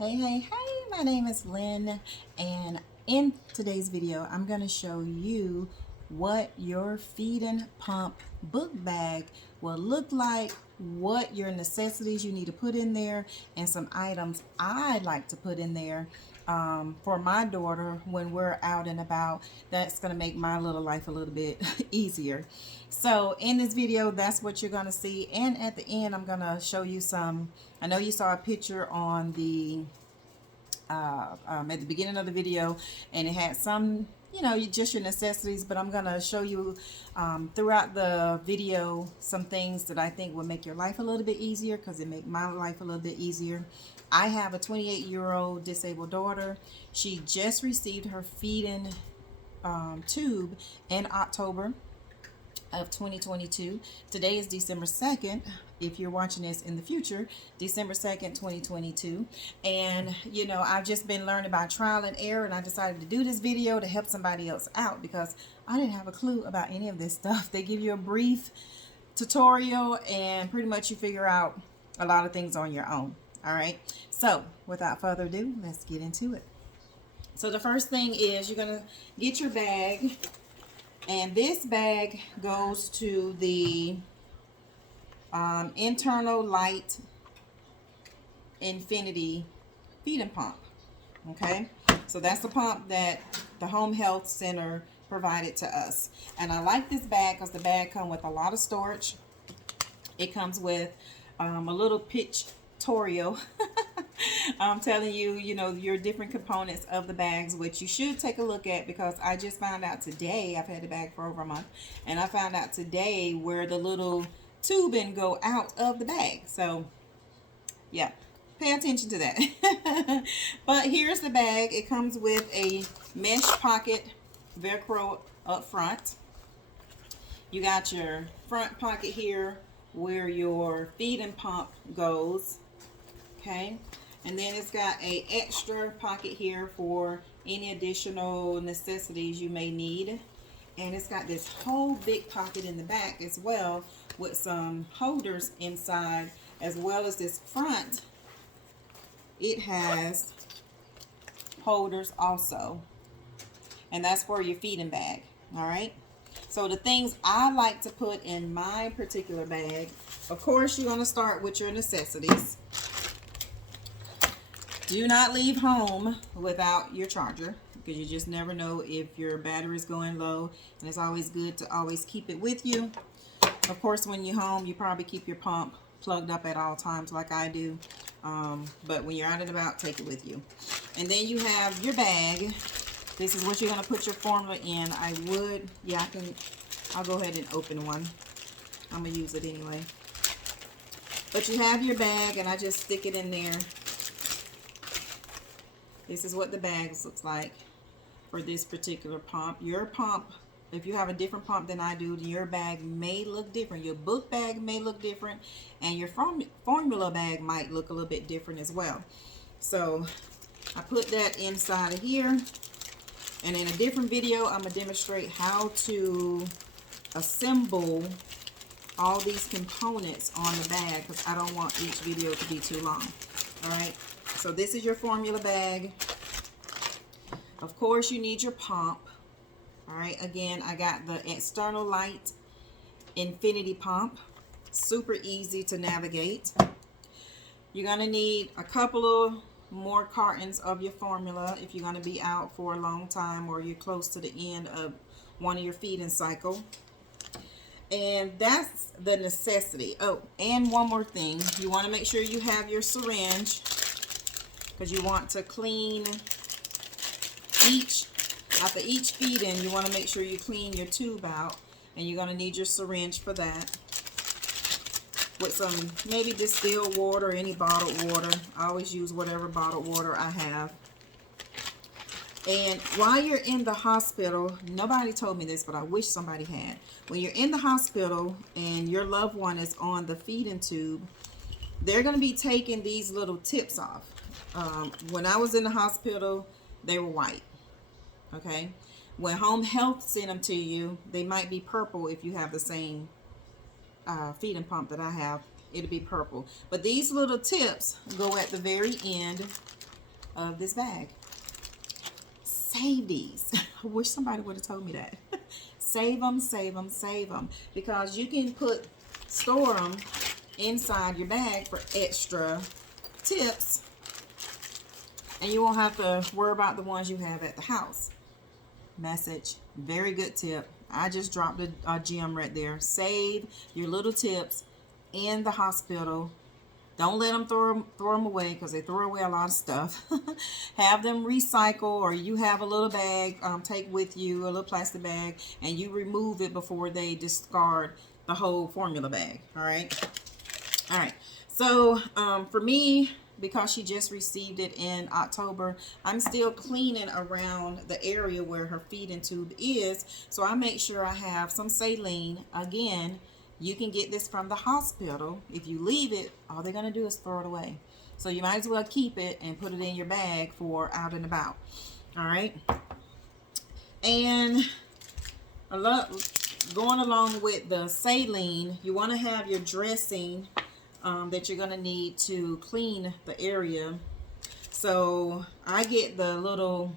Hey, my name is Lynn, and in today's video, I'm going to show you what your feed and pump book bag will look like, what your necessities you need to put in there, and some items I'd like to put in there for my daughter when we're out and about. That's going to make my little life a little bit easier. So in this video, that's what you're going to see, and at the end, I'm going to show you some. I know you saw a picture on the at the beginning of the video, and it had some, just your necessities, but I'm gonna show you throughout the video some things that I think will make your life a little bit easier, because it make my life a little bit easier. I have a 28-year-old disabled daughter. She just received her feeding tube in October of 2022. Today is December 2nd. If you're watching this in the future, December 2nd, 2022. And I've just been learning by trial and error, and I decided to do this video to help somebody else out because I didn't have a clue about any of this stuff. They give you a brief tutorial and pretty much you figure out a lot of things on your own. All right, so without further ado, let's get into it. So the first thing is you're gonna get your bag, and this bag goes to the internal light infinity feeding pump. Okay, so that's the pump that the home health center provided to us, and I like this bag because the bag comes with a lot of storage. It comes with a little pictorial I'm telling you, your different components of the bags, which you should take a look at, because I just found out today, I've had the bag for over a month, and I found out today where the little tubing go out of the bag. So yeah, pay attention to that. But here's the bag. It comes with a mesh pocket Velcro up front. You got your front pocket here where your feed and pump goes. Okay, and then it's got a extra pocket here for any additional necessities you may need. And it's got this whole big pocket in the back as well, with some holders inside, as well as this front. It has holders also, and that's for your feeding bag. All right, so the things I like to put in my particular bag, of course, you're going to start with your necessities. Do not leave home without your charger, because you just never know if your battery is going low, and it's always good to always keep it with you. Of course, when you're home, you probably keep your pump plugged up at all times like I do, but when you're out and about, take it with you. And then you have your bag. This is what you're going to put your formula in. I'll go ahead and open one. I'm going to use it anyway. But you have your bag, and I just stick it in there. This is what the bag looks like for this particular pump. Your pump, if you have a different pump than I do, your bag may look different. Your book bag may look different, and your formula bag might look a little bit different as well. So I put that inside of here, and in a different video, I'm going to demonstrate how to assemble all these components on the bag, because I don't want each video to be too long. All right. So this is your formula bag. Of course, you need your pump. All right, again, I got the external light infinity pump. Super easy to navigate. You're going to need a couple of more cartons of your formula if you're going to be out for a long time or you're close to the end of one of your feeding cycle. And that's the necessity. Oh, and one more thing. You want to make sure you have your syringe, because you want to clean after each feeding, you want to make sure you clean your tube out, and you're going to need your syringe for that, with some maybe distilled water or any bottled water. I always use whatever bottled water I have. And while you're in the hospital, nobody told me this, but I wish somebody had. When you're in the hospital and your loved one is on the feeding tube, they're going to be taking these little tips off. When I was in the hospital, they were white. Okay, when home health sent them to you, they might be purple. If you have the same feeding pump that I have, it'll be purple. But these little tips go at the very end, of this bag. Save these. I wish somebody would have told me that. Save them, save them, save them, because you can store them inside your bag for extra tips, and you won't have to worry about the ones you have at the house. Message, very good tip. I just dropped a gem right there. Save your little tips in the hospital. Don't let them throw them away, because they throw away a lot of stuff. Have them recycle, or you have a little bag, take with you, a little plastic bag, and you remove it before they discard the whole formula bag. All right. All right. So for me, because she just received it in October, I'm still cleaning around the area where her feeding tube is. So I make sure I have some saline. Again, you can get this from the hospital. If you leave it, all they're going to do is throw it away. So you might as well keep it and put it in your bag for out and about. All right. And going along with the saline, you want to have your dressing that you're going to need to clean the area. So I get the little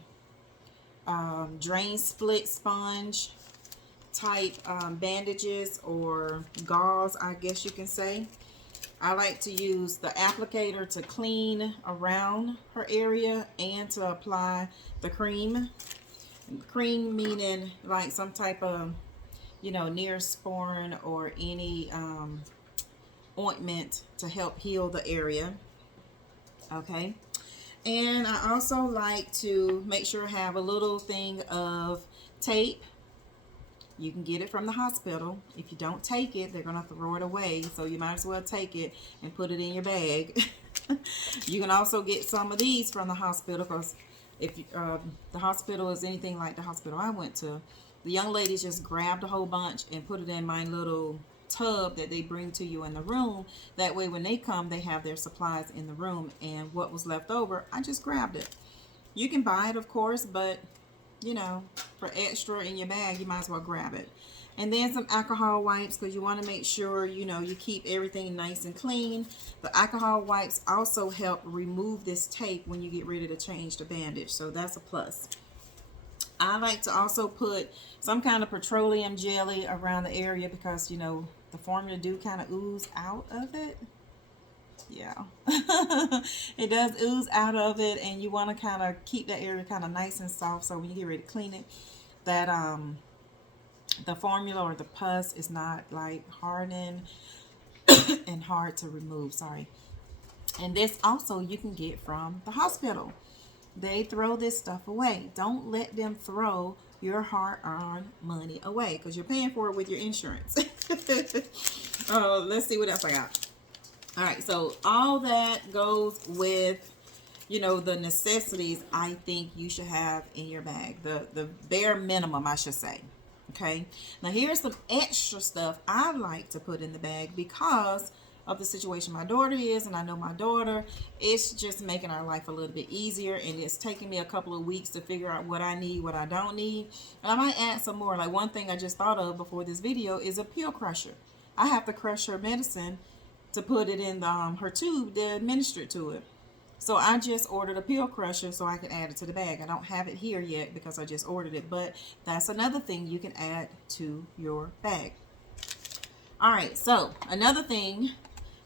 drain split sponge type bandages, or gauze, I guess you can say. I like to use the applicator to clean around her area and to apply the cream. Cream meaning like some type of, Neosporin or any ointment to help heal the area. Okay. And I also like to make sure I have a little thing of tape. You can get it from the hospital. If you don't take it, they're going to throw it away. So you might as well take it and put it in your bag. You can also get some of these from the hospital, because if the hospital is anything like the hospital I went to, the young ladies just grabbed a whole bunch and put it in my little tub that they bring to you in the room. That way when they come, they have their supplies in the room, and what was left over, I just grabbed it. You can buy it, of course, but for extra in your bag, you might as well grab it. And then some alcohol wipes, because you want to make sure you keep everything nice and clean. The alcohol wipes also help remove this tape when you get ready to change the bandage, so that's a plus. I like to also put some kind of petroleum jelly around the area, because the formula do kind of ooze out of it. Yeah. It does ooze out of it, and you want to kind of keep that area kind of nice and soft, so when you get ready to clean it, that the formula or the pus is not like hardened and hard to remove. Sorry. And this also you can get from the hospital. They throw this stuff away. Don't let them throw your hard-earned money away, because you're paying for it with your insurance. Let's see what else I got. All right, so all that goes with, the necessities I think you should have in your bag. The bare minimum, I should say. Okay, now here's some extra stuff I like to put in the bag because of the situation my daughter is, and I know my daughter, it's just making our life a little bit easier, and it's taking me a couple of weeks to figure out what I need, what I don't need, and I might add some more. Like one thing I just thought of before this video is a pill crusher. I have to crush her medicine to put it in her tube to administer it to it. So I just ordered a pill crusher so I can add it to the bag. I don't have it here yet because I just ordered it, but that's another thing you can add to your bag. All right, so another thing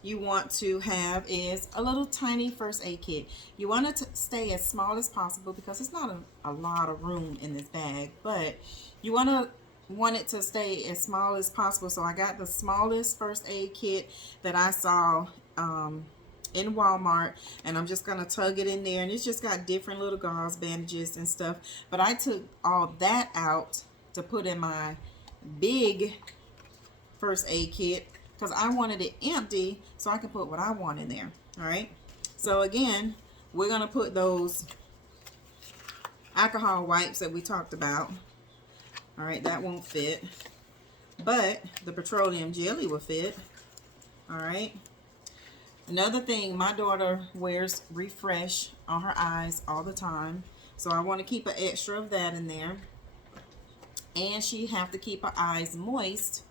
you want to have is a little tiny first aid kit. You want it to stay as small as possible because it's not a lot of room in this bag, but you want it to stay as small as possible. So I got the smallest first aid kit that I saw in Walmart, and I'm just gonna tug it in there, and it's just got different little gauze bandages and stuff, but I took all that out to put in my big first aid kit because I wanted it empty so I can put what I want in there. All right, so again, we're gonna put those alcohol wipes that we talked about. All right, that won't fit, but the petroleum jelly will fit. All right, another thing, my daughter wears Refresh on her eyes all the time, so I want to keep an extra of that in there, and she have to keep her eyes moist,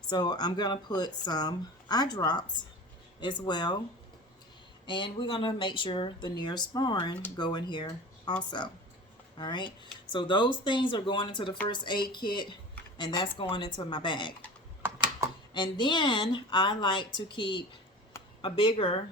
so I'm gonna put some eye drops as well. And we're gonna make sure the Neosporin go in here also. All right, so those things are going into the first aid kit, and that's going into my bag. And then I like to keep a bigger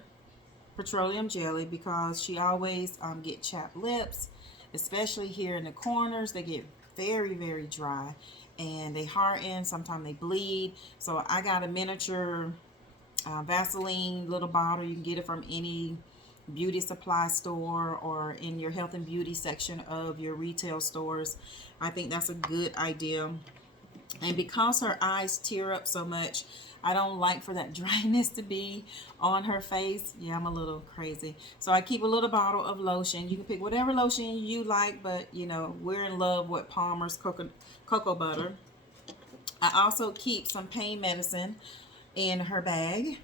petroleum jelly because she always get chapped lips, especially here in the corners. They get very, very dry and they harden. Sometimes they bleed. So I got a miniature Vaseline little bottle. You can get it from any beauty supply store or in your health and beauty section of your retail stores. I think that's a good idea. And because her eyes tear up so much, I don't like for that dryness to be on her face. Yeah, I'm a little crazy. So I keep a little bottle of lotion. You can pick whatever lotion you like, but you know, we're in love with Palmer's cocoa butter. I also keep some pain medicine in her bag.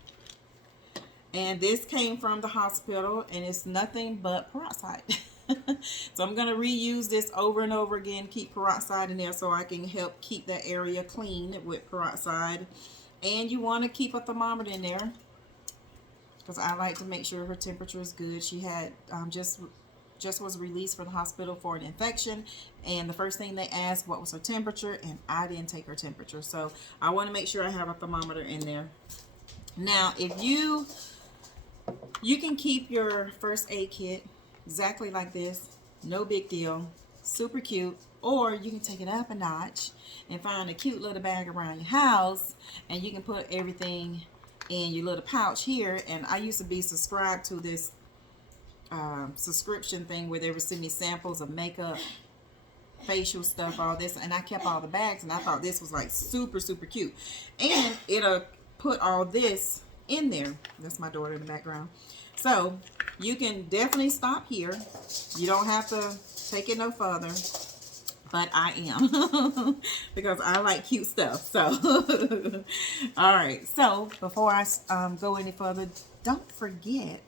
And this came from the hospital, and it's nothing but peroxide. So I'm going to reuse this over and over again, keep peroxide in there so I can help keep that area clean with peroxide. And you want to keep a thermometer in there because I like to make sure her temperature is good. She had just was released from the hospital for an infection, and the first thing they asked what was her temperature, and I didn't take her temperature. So I want to make sure I have a thermometer in there. Now, if you can keep your first aid kit exactly like this, no big deal, super cute, or you can take it up a notch and find a cute little bag around your house, and you can put everything in your little pouch here. And I used to be subscribed to this subscription thing where they were sending me samples of makeup, facial stuff, all this, and I kept all the bags, and I thought this was like super, super cute. And it'll put all this in there. That's my daughter in the background. So you can definitely stop here. You don't have to take it no further, but I am because I like cute stuff. So all right, so before I go any further, don't forget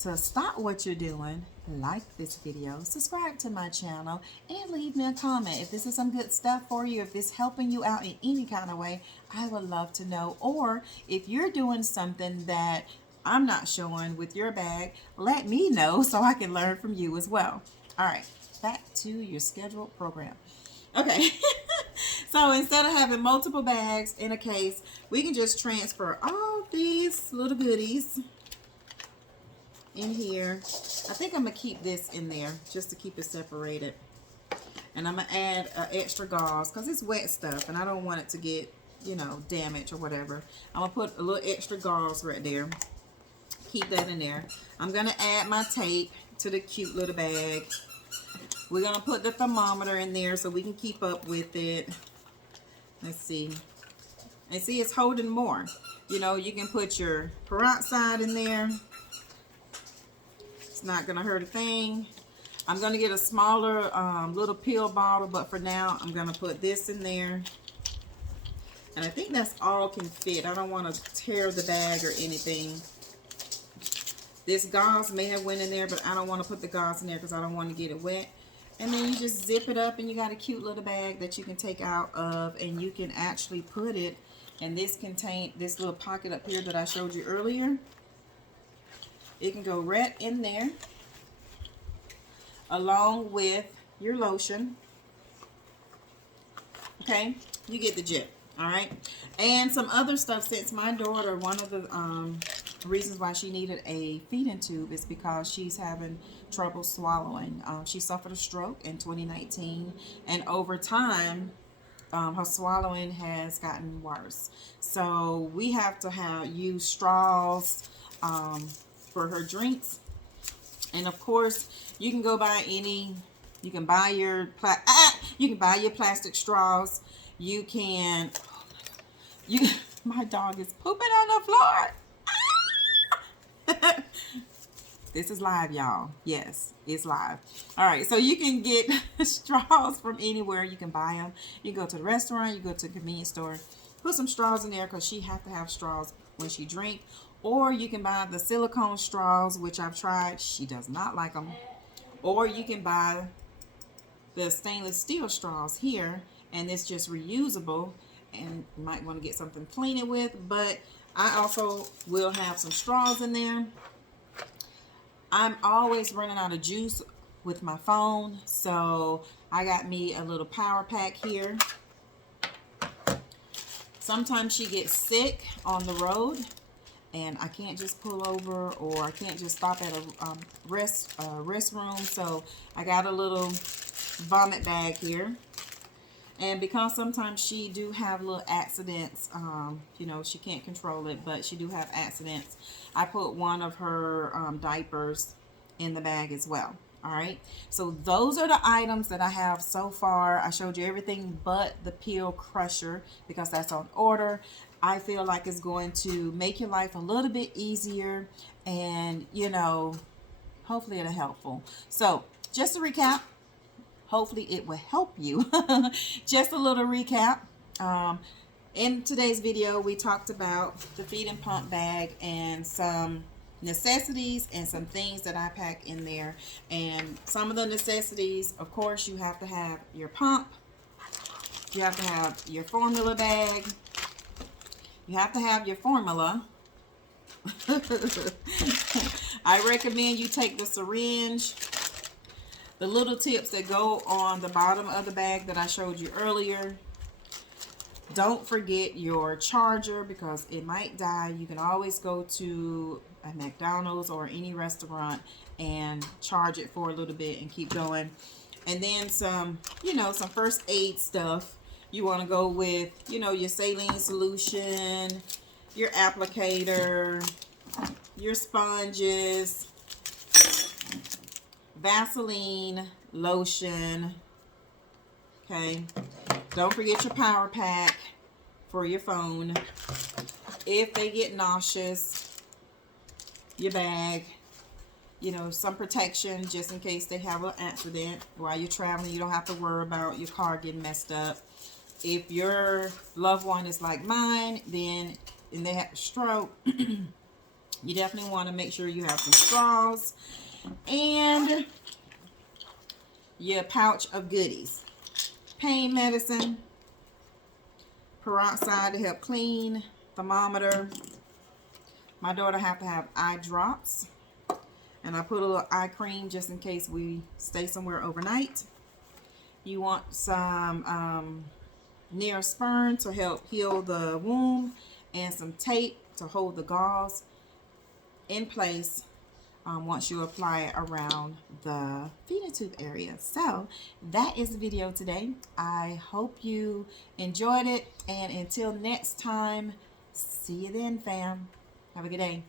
to stop what you're doing, like this video, subscribe to my channel, and leave me a comment. If this is some good stuff for you, if it's helping you out in any kind of way, I would love to know. Or if you're doing something that I'm not showing with your bag, let me know so I can learn from you as well. All right, back to your scheduled program. Okay, so instead of having multiple bags in a case, we can just transfer all these little goodies in here. I think I'm gonna keep this in there just to keep it separated, and I'm gonna add extra gauze because it's wet stuff and I don't want it to get, you know, damaged or whatever. I'm gonna put a little extra gauze right there. Keep that in there. I'm gonna add my tape to the cute little bag. We're gonna put the thermometer in there so we can keep up with it. Let's see. And see, it's holding more. You know, you can put your peroxide in there. It's not gonna hurt a thing. I'm gonna get a smaller little pill bottle, but for now I'm gonna put this in there. And I think that's all can fit. I don't want to tear the bag or anything. This gauze may have went in there, but I don't want to put the gauze in there because I don't want to get it wet. And then you just zip it up and you got a cute little bag that you can take out of, and you can actually put it in this little pocket up here that I showed you earlier. It can go right in there along with your lotion. Okay, you get the gist. All right, and some other stuff. Since my daughter, one of the reasons why she needed a feeding tube is because she's having trouble swallowing. She suffered a stroke in 2019, and over time her swallowing has gotten worse. So we have to use straws for her drinks. And of course, you can go buy you can buy your plastic straws. You can, my dog is pooping on the floor. This is live, y'all. Yes, it's live. All right, so you can get straws from anywhere. You can buy them. You go to the restaurant, you go to the convenience store, put some straws in there because she has to have straws when she drinks. Or you can buy the silicone straws, which I've tried. She does not like them. Or you can buy the stainless steel straws here, and it's just reusable, and you might want to get something to clean it with. But I also will have some straws in there. I'm always running out of juice with my phone, so I got me a little power pack here. Sometimes she gets sick on the road and I can't just pull over, or I can't just stop at a restroom, so I got a little vomit bag here. And because sometimes she do have little accidents, you know, she can't control it, but she do have accidents, I put one of her diapers in the bag as well. All right, so those are the items that I have so far. I showed you everything but the peel crusher because that's on order. I feel like it's going to make your life a little bit easier, and you know, hopefully it'll helpful. So just to recap, hopefully it will help you. Just a little recap. In today's video, we talked about the feed and pump bag and some necessities and some things that I pack in there. And some of the necessities, of course, you have to have your pump, you have to have your formula bag, you have to have your formula. I recommend you take the syringe, the little tips that go on the bottom of the bag that I showed you earlier. Don't forget your charger because it might die. You can always go to a McDonald's or any restaurant and charge it for a little bit and keep going. And then some, you know, some first aid stuff. You want to go with, you know, your saline solution, your applicator, your sponges, Vaseline, lotion. Okay, don't forget your power pack for your phone. If they get nauseous, your bag, you know, some protection just in case they have an accident while you're traveling. You don't have to worry about your car getting messed up. If your loved one is like mine, then and they have a stroke, you definitely want to make sure you have some straws and your pouch of goodies. Pain medicine, peroxide to help clean, thermometer. My daughter have to have eye drops, and I put a little eye cream just in case we stay somewhere overnight. You want some Neosporin to help heal the wound, and some tape to hold the gauze in place once you apply it around the feeding tube area. So that is the video today. I hope you enjoyed it, and until next time, see you then, fam. Have a good day.